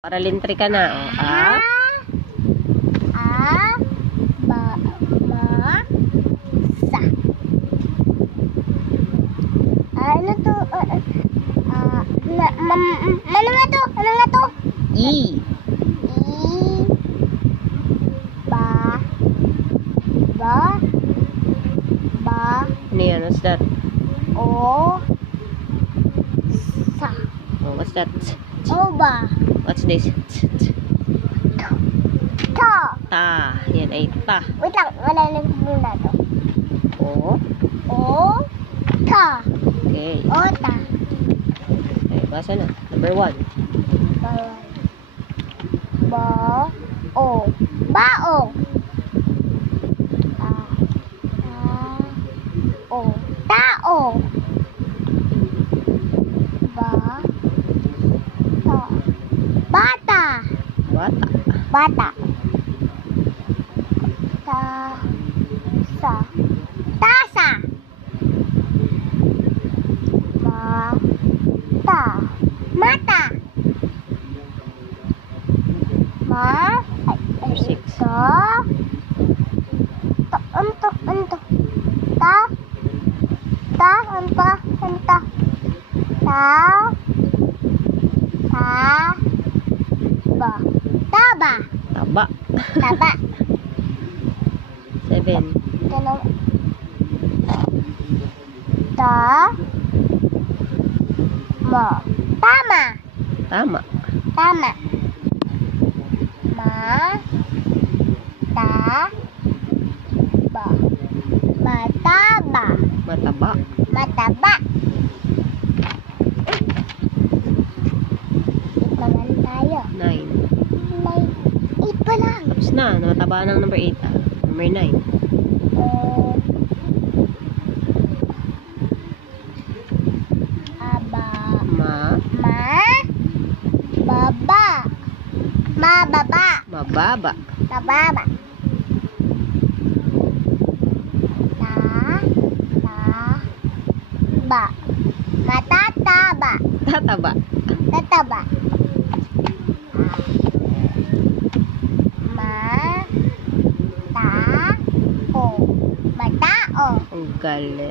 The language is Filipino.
Para lintri ka na. O, a, A, ba, ma, sa. Ah, ano to? Ah, ah, ah, ma, ma, ma- ano nga to? Ano nga to? i, I, ba, ba, ba, ano yan? What's that? o, sa. Oh, what's that? O ba? What's this? To. Ta. Yan ay ta. Wait lang, wala lang muna to. O, O, ta. okay. O, ta. Okay, basa na. Number one. Ba, o. Baong. Ah, ah, o. Tao. Ba, ta. Bata. Bata. Bata. Ta, sa. Tasa. Ma, ta. Mata. Ma, Six. ta. Ta, anto, anto. Ta, ta, anta, anta. Ta, ta, ba. Taba. Taba. Taba. Seven. Ganun. Ta. Ma. Tama. Tama. Tama. Ma. Ta. Ba. Mataba. Mataba. Mataba. Ipangan tayo. Nine. Na. Mataba ng number eight. Ah. Number nine. Eh, aba. Ma. Ma. Baba. Ma baba. Mababa. Tababa. Ta. Ta. Ba. Matataba. Tataba. Tataba. Ma. Ta. O. Matao. Ang galing.